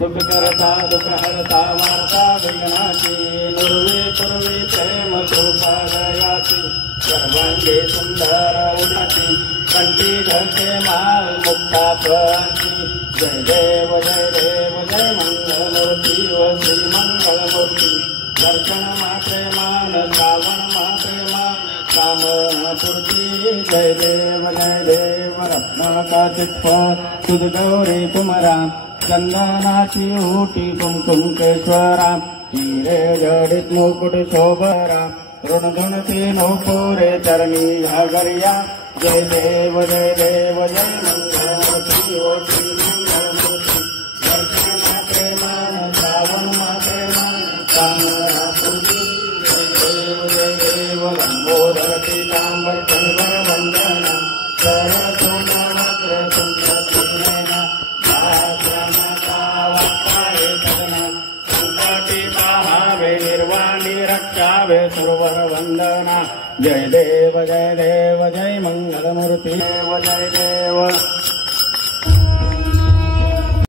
सुख करता दुख हरता वार्ता विघ्नाची पूर्वी पूर्वी प्रेम कृपालयाची सर्वांगे सुंदर उदाची कंठी घरचे माल मुक्ता फळांची जय देव जय देव जय मंगलमूर्ती व श्री मंगलमूर्ती दर्शन मात्रे मान श्रावण मात्रे मान कामनापूर्ती जय देव रत्नाका चित्त तुझ गौरी कुमरा चंदनाची ओटी कुमकुम केश्वरा हिरे जडित मुकुट शोभरा ऋणधुनती नौपुरे चरणी घागरिया जय देव जय मंगलमूर्ती ओ श्री मंगलमूर्ती दर्शन मात्रे मान श्रावण मात्रे मान कामनापूर्ती जय देव लंबोदर पीतांबर कंवर वंदना शरण सोमवक्र सुंदरनयना संकटी पाहावे निर्वाणी रक्षावे सुरवर वंदना जय देव जय मंगलमूर्ती जय देव